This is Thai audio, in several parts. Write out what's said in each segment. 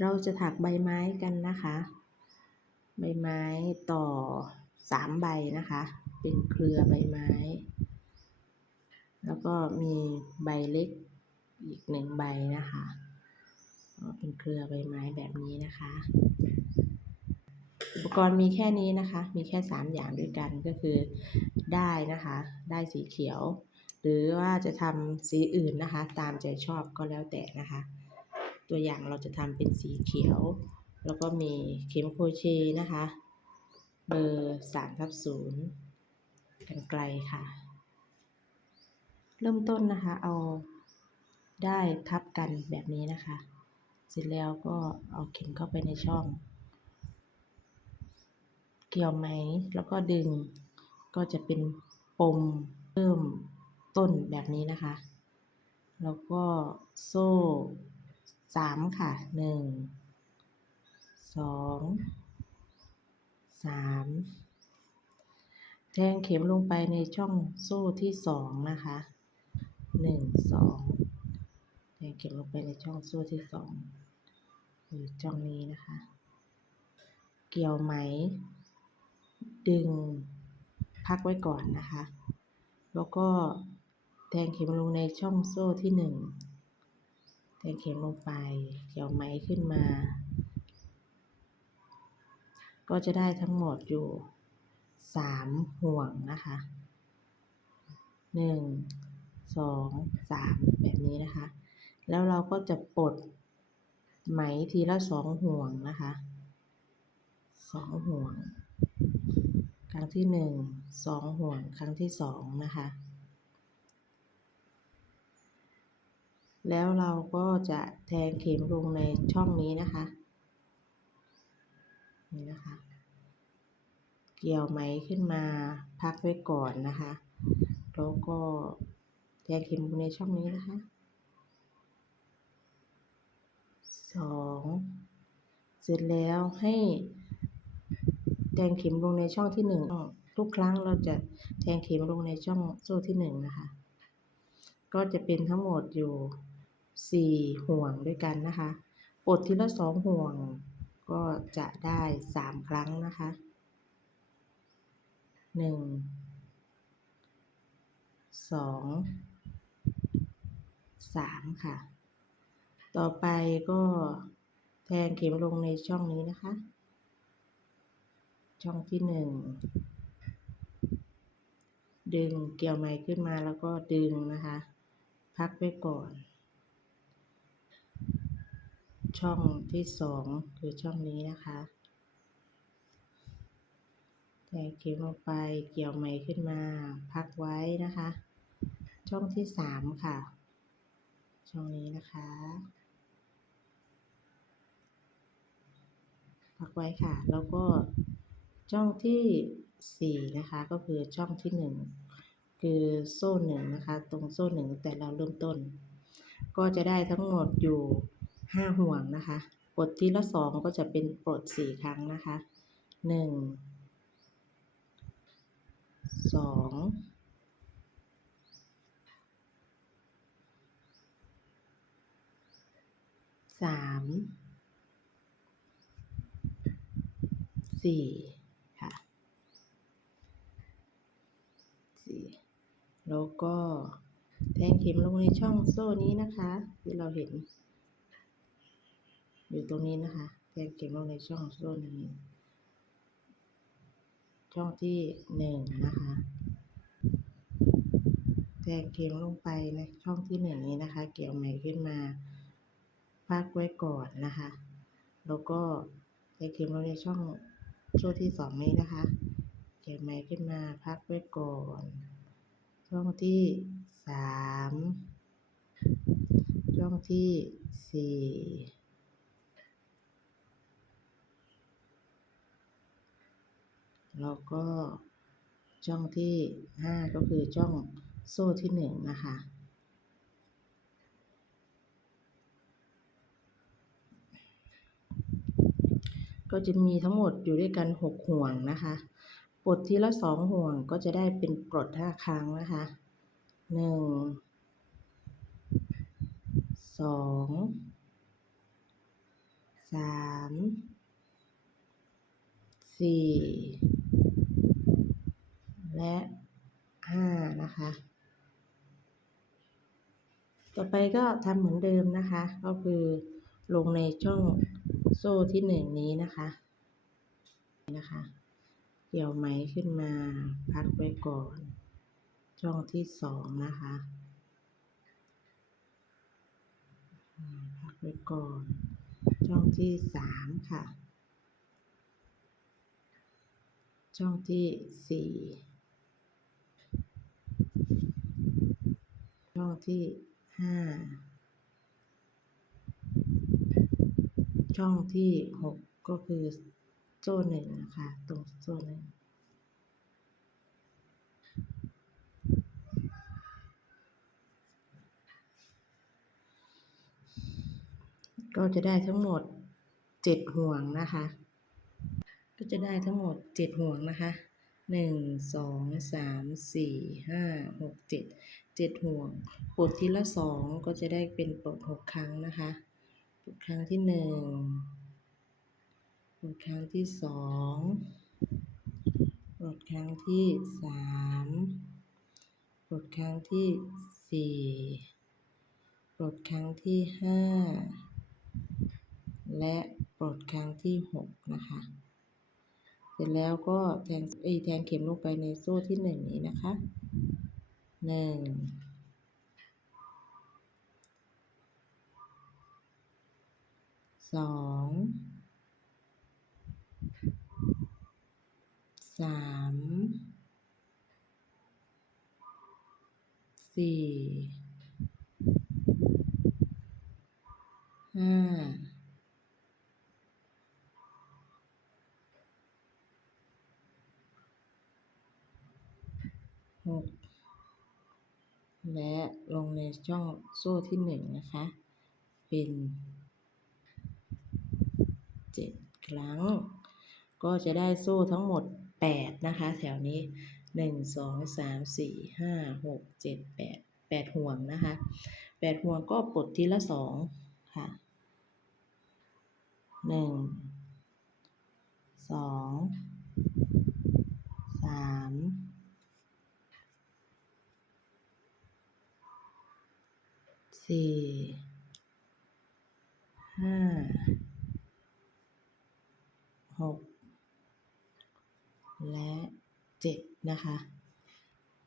เราจะถักใบไม้กันนะคะ ใบไม้ต่อสามใบนะคะ เป็นเครือใบไม้ แล้วก็มีใบเล็กอีกหนึ่งใบนะคะก็เป็นเครือใบไม้แบบนี้นะคะ อุปกรณ์มีแค่นี้นะคะ มีแค่สามอย่างด้วยกันก็คือได้นะคะ ได้สีเขียว หรือว่าจะทำสีอื่นนะคะ ตามใจชอบก็แล้วแต่นะคะ ตัวอย่างเราจะทำเป็นสีเขียว แล้วก็มีเข็มโครเชต์นะคะ เบอร์สามทับศูนย์กันไกลค่ะ เริ่มต้นนะคะ เอาได้ทับกันแบบนี้นะคะ เสร็จแล้วก็เอาเข็มเข้าไปในช่อง เกี่ยวไหมแล้วก็ดึงก็จะเป็นปมเริ่มต้นแบบนี้นะคะ แล้วก็โซ่ สามค่ะหนึ่งสองสามแทงเข็มลงไปในช่องโซ่ที่สองนะคะหนึ่งสองแทงเข็มลงไปในช่องโซ่ที่สองคือช่องนี้นะคะ เกี่ยวไหม ดึงพักไว้ก่อนนะคะ แล้วก็แทงเข็มลงในช่องโซ่ที่หนึ่ง แทงเข็มลงไปเกี่ยวไหมขึ้นมา ก็จะได้ทั้งหมดอยู่สามห่วงนะคะหนึ่งสองสามแบบนี้นะคะ แล้วเราก็จะปลดไหมทีละสองห่วงนะคะสองห่วง ครั้งที่หนึ่งสองห่วง ครั้งที่สองนะคะ แล้วเราก็จะแทงเข็มลงในช่องนี้นะคะ นี่นะคะ เกี่ยวไหมขึ้นมาพักไว้ก่อนนะคะ แล้วก็แทงเข็มลงในช่องนี้นะคะสองเสร็จแล้วให้แทงเข็มลงในช่องที่หนึ่งทุกครั้งเราจะแทงเข็มลงในช่องโซ่ที่หนึ่งนะคะ ก็จะเป็นทั้งหมดอยู่ สี่ห่วงด้วยกันนะคะปลดทีละสองห่วงก็จะได้สามครั้งนะคะหนึ่งสองสามค่ะ ต่อไปก็แทงเข็มลงในช่องนี้นะคะ ช่องที่หนึ่งดึงเกี่ยวไหมขึ้นมาแล้วก็ดึงนะคะ พักไว้ก่อน ช่องที่สองคือช่องนี้นะคะแทงเข็มลงไปเกี่ยวไหมขึ้นมา พักไว้นะคะ ช่องที่สามค่ะ ช่องนี้นะคะ พักไว้ค่ะ แล้วก็ช่องที่สี่นะคะก็คือช่องที่หนึ่งคือโซ่หนึ่งนะคะ ตรงโซ่หนึ่งแต่เราเริ่มต้น ก็จะได้ทั้งหมดอยู่ ห้าห่วงนะคะปลดทีละสองก็จะเป็นปลดสี่ครั้งนะคะหนึ่งสองสามสี่ค่ะสี่แล้วก็แทงเข็มลงในช่องโซ่นี้นะคะ ที่เราเห็น อยู่ตรงนี้นะคะแทงเข็มลงในช่องโซ่นี้ ช่องที่หนึ่งนะคะแทงเข็มลงไปในช่องที่หนึ่งนี้นะคะ เกี่ยวไหมขึ้นมาพักไว้ก่อนนะคะ แล้วก็แทงเข็มลงในช่องโซ่ที่สองนี้นะคะเกี่ยวไหมขึ้นมาพักไว้ก่อน ช่องที่สามช่องที่สี่ แล้วก็ช่องที่ห้าก็คือช่องโซ่ที่หนึ่งนะคะ ก็จะมีทั้งหมดอยู่ด้วยกันหกห่วงนะคะปลดทีละสองห่วงก็จะได้เป็นปลดห้าครั้งนะคะหนึ่งสองสามสี่ และห้านะคะ ต่อไปก็ทำเหมือนเดิมนะคะ ก็คือลงในช่องโซ่ที่หนึ่งนี้นะคะนะคะเกี่ยวไหมขึ้นมาพักไว้ก่อน ช่องที่สองนะคะพักไว้ก่อน ช่องที่สามค่ะ ช่องที่สี่ ช่องที่ห้าช่องที่หกก็คือโซ่หนึ่งนะคะ ตรงโซ่หนึ่งก็จะได้ทั้งหมดเจ็ดห่วงนะคะ ก็จะได้ทั้งหมดเจ็ดห่วงนะคะ หนึ่งสองสามสี่ห้าหกเจ็ดเจ็ดห่วงปลดทีละสองก็จะได้เป็นปลดหกครั้งนะคะปลดครั้งที่หนึ่งปลดครั้งที่สองปลดครั้งที่สามปลดครั้งที่สี่ปลดครั้งที่ห้าและปลดครั้งที่หกนะคะ เสร็จแล้วก็แทงเอยแทงเข็มลงไปในโซ่ที่หนึ่งนี้นะคะหนึ่งสองสามสี่ห้า หก และลงในช่องโซ่ที่หนึ่งนะคะ เป็นเจ็ดครั้ง ก็จะได้โซ่ทั้งหมดแปดนะคะ แถวนี้หนึ่งสองสามสี่ห้าหกเจ็ดแปดแปดห่วงนะคะแปดห่วงก็ปลดทีละสองค่ะหนึ่งสองสาม สี่ห้าหกและเจ็ดนะคะ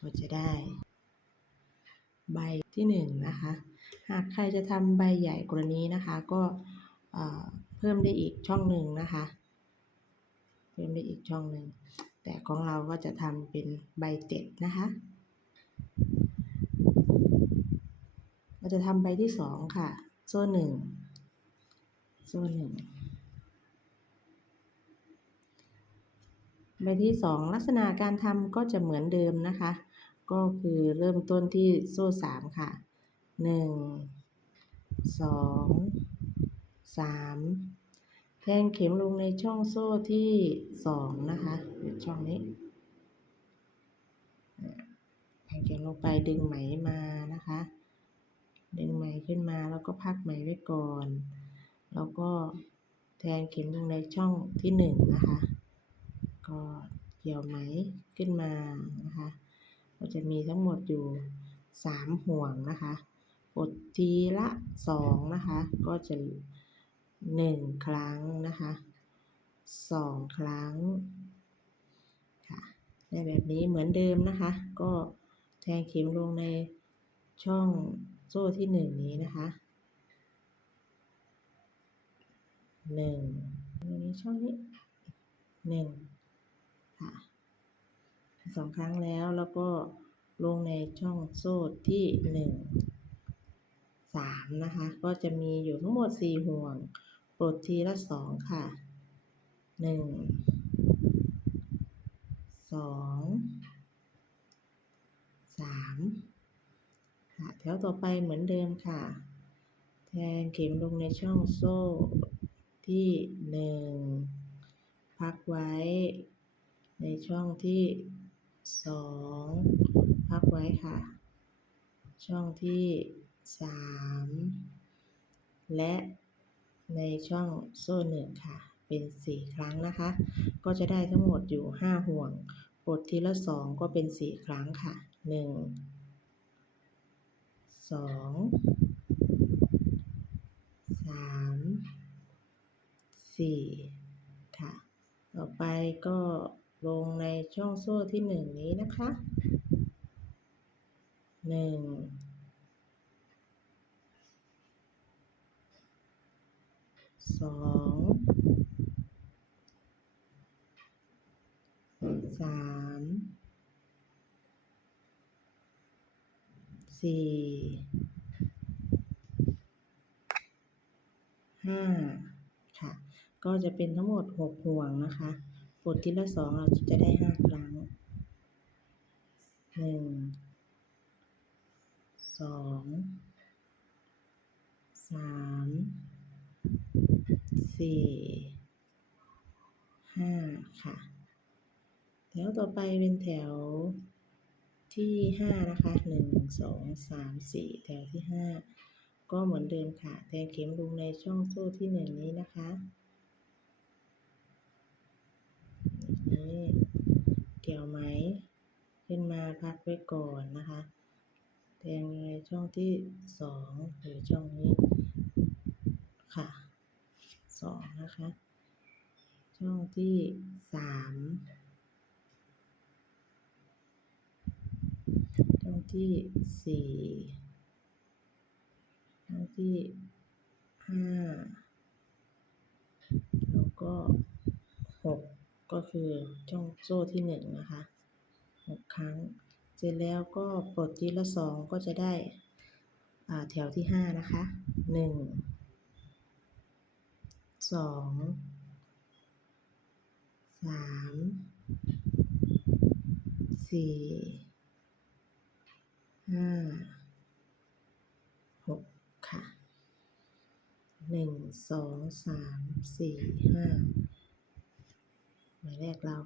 ก็จะได้ ใบที่หนึ่งนะคะ หากใครจะทำใบใหญ่กว่านี้นะคะ ก็เพิ่มได้อีกช่องหนึ่งนะคะ เพิ่มได้อีกช่องหนึ่งแต่ของเราก็จะทำเป็นใบเจ็ดนะคะ จะทำใบที่สองค่ะ โซ่หนึ่งโซ่หนึ่งใบที่สองลักษณะการทำก็จะเหมือนเดิมนะคะ ก็คือเริ่มต้นที่โซ่สามค่ะหนึ่งสองสามแทงเข็มลงในช่องโซ่ที่สองนะคะอยู่ช่องนี้แทงเข็มลงไปดึงไหมมานะคะ ดึงไหมขึ้นมาแล้วก็พักไหมไว้ก่อน แล้วก็แทงเข็มลงในช่องที่หนึ่งนะคะ ก็เกี่ยวไหมขึ้นมานะคะก็จะมีทั้งหมดอยู่สามห่วงนะคะกดทีละสองนะคะ ก็จะหนึ่งครั้งนะคะสองครั้งค่ะได้แบบนี้เหมือนเดิมนะคะ ก็แทงเข็มลงในช่อง โซ่ที่หนึ่งนี้นะคะหนึ่งลงในช่องนี้หนึ่งค่ะสองครั้งแล้วแล้วก็ลงในช่องโซ่ที่หนึ่งสามนะคะ ก็จะมีอยู่ทั้งหมดสี่ห่วงปลดทีละสองค่ะหนึ่งสองสาม แถวต่อไปเหมือนเดิมค่ะ แทงเข็มลงในช่องโซ่ที่หนึ่งพักไว้ ในช่องที่สองพักไว้ค่ะ ช่องที่สามและในช่องโซ่หนึ่งค่ะ เป็นสี่ครั้งนะคะ ก็จะได้ทั้งหมดอยู่ห้าห่วงปลดทีละสองก็เป็นสี่ครั้งค่ะหนึ่ง สองสามสี่ค่ะ ต่อไปก็ลงในช่องโซ่ที่หนึ่งนี้นะคะหนึ่งสองสาม สี่ห้าค่ะ ก็จะเป็นทั้งหมดหกห่วงนะคะปลดทีละสองเราจะได้ห้าครั้งหนึ่งสองสามสี่ห้าค่ะ แถวต่อไปเป็นแถว ที่ห้านะคะหนึ่งสองสามสี่แถวที่ห้าก็เหมือนเดิมค่ะแทงเข็มลงในช่องโซ่ที่หนึ่งนี้นะคะนี่เกี่ยวไหมขึ้นมาพักไว้ก่อนนะคะแทงในช่องที่สองหรือช่องนี้ค่ะสองนะคะ ช่องที่สาม ช่องที่สี่ช่องที่ห้าแล้วก็หกก็คือช่องโซ่ที่หนึ่งนะคะหกครั้ง เสร็จแล้วก็ปลดทีละสองก็จะได้แถวที่ห้านะคะหนึ่งสองสามสี่ ห้าหกค่ะหนึ่งสองสามสี่ห้าหมายเลขเรา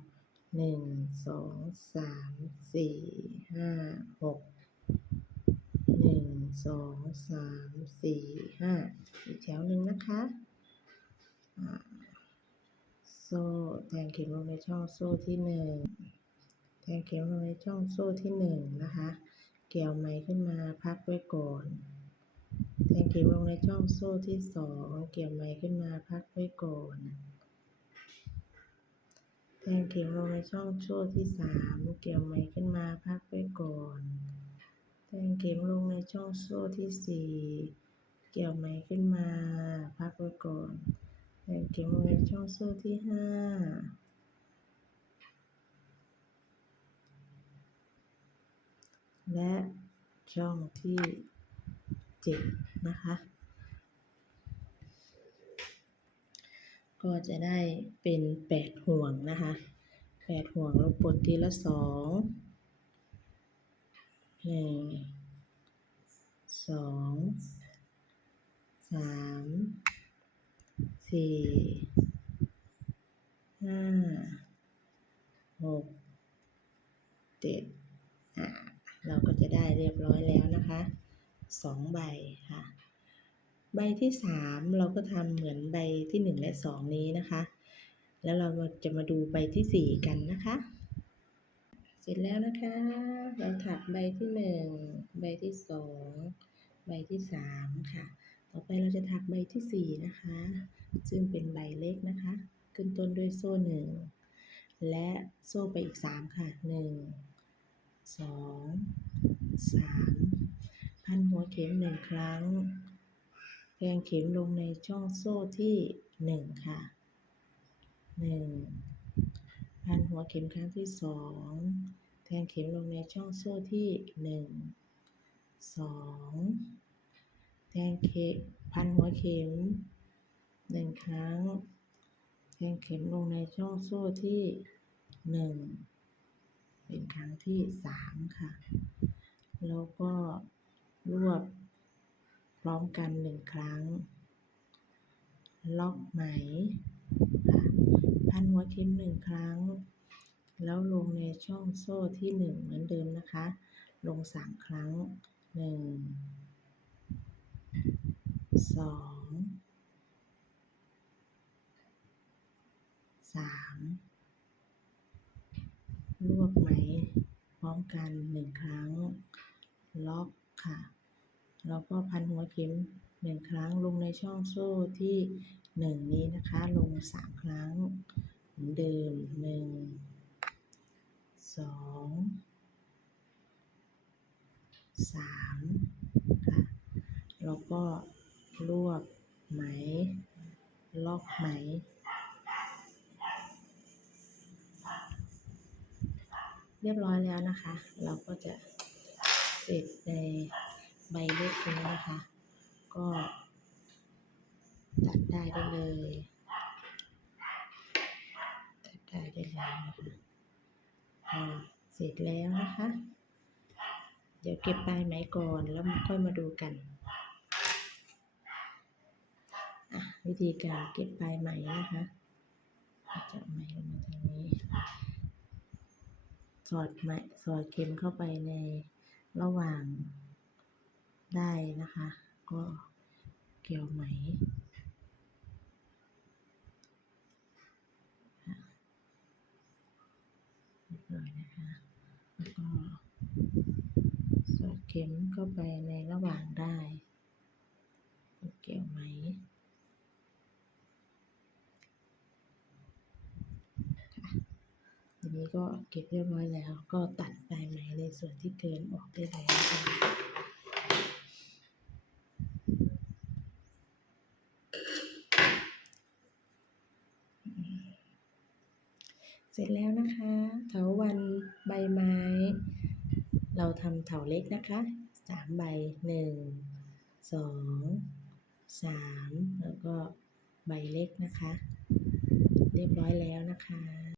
หนึ่งสองสามสี่ห้าหกหนึ่งสองสามสี่ห้าอีกแถวหนึ่งนะคะโซ่แทงเข็มลงในช่องโซ่ที่หนึ่งแทงเข็มลงในช่องโซ่ที่หนึ่งนะคะ กี่ยวไหมขึ้นมาพักไว้ก่อนแทงเข็มลงในช่องโซ่ที่สองเกี่ยวไหมขึ้นมาพักไว้ก่อนแทงเข็มลงในช่องโซ่ที่สามเกี่ยวไหมขึ้นมาพักไว้ก่อนแทงเข็มลงในช่องโซ่ที่สี่เกี่ยวไหมขึ้นมาพักไว้ก่อนแทงเข็มลงในช่องโซ่ที่ห้า และช่องที่เจ็ดนะคะ ก็จะได้เป็นแปดห่วงนะคะแปดห่วงเราปลดทีละสองหนึ่งสองสามสี่ห้าหกเจ็ดอ่า เราก็จะได้เรียบร้อยแล้วนะคะสองใบค่ะ ใบที่สามเราก็ทำเหมือนใบที่หนึ่งและสองนี้นะคะ แล้วเราจะมาดูใบที่สี่กันนะคะ เสร็จแล้วนะคะ เราถักใบที่หนึ่งใบที่สองใบที่สามค่ะ ต่อไปเราจะถักใบที่สี่นะคะ ซึ่งเป็นใบเล็กนะคะ ขึ้นต้นด้วยโซ่หนึ่งและโซ่ไปอีกสามค่ะหนึ่ง สองสามพันหัวเข็มหนึ่งครั้งแทงเข็มลงในช่องโซ่ที่หนึ่งค่ะหนึ่งพันหัวเข็มครั้งที่สองแทงเข็มลงในช่องโซ่ที่หนึ่งสองแทงเข็มพันหัวเข็มหนึ่งครั้งแทงเข็มลงในช่องโซ่ที่หนึ่ง เป็นครั้งที่สามค่ะ แล้วก็รวบพร้อมกันหนึ่งครั้ง ล็อกไหมค่ะพันหัวเข็มหนึ่งครั้ง แล้วลงในช่องโซ่ที่หนึ่งเหมือนเดิมนะคะ ลงสามครั้งหนึ่งสองสาม มกันหนึ่งครั้ง ล็อกค่ะ แล้วก็พันหัวเข็มหนึ่งครั้งลงในช่องโซ่ที่หนึ่งนี้นะคะ ลงสามครั้งเหมือนเดิมหนึ่งสองสามค่ะ แล้วก็รวบไหม ล็อกไหม เรียบร้อยแล้วนะคะ เราก็จะเสร็จในใบเล็กนี้นะคะ ก็ตัดได้ได้เลยตัดได้ได้เลยนะคะเสร็จแล้วนะคะ เดี๋ยวเก็บปลายไหมก่อนแล้วค่อยมาดูกันวิธีการเก็บปลายไหมนะคะจะไหมลงมาทางนี้ สอดไหมสอดเข็มเข้าไปในระหว่างได้นะคะ ก็เกี่ยวไหมค่ะเรียบร้อยนะคะแล้วก็สอดเข็มเข้าไปในระหว่างได้ เกี่ยวไหม นี้ก็เก็บเรียบร้อยแล้ว ก็ตัดปลายไหมในส่วนที่เกินออกได้เลยนะคะเสร็จแล้วนะคะเถาวันใบไม้ เราทำเถาเล็กนะคะสามใบหนึ่งสองสามแล้วก็ใบเล็กนะคะ เรียบร้อยแล้วนะคะ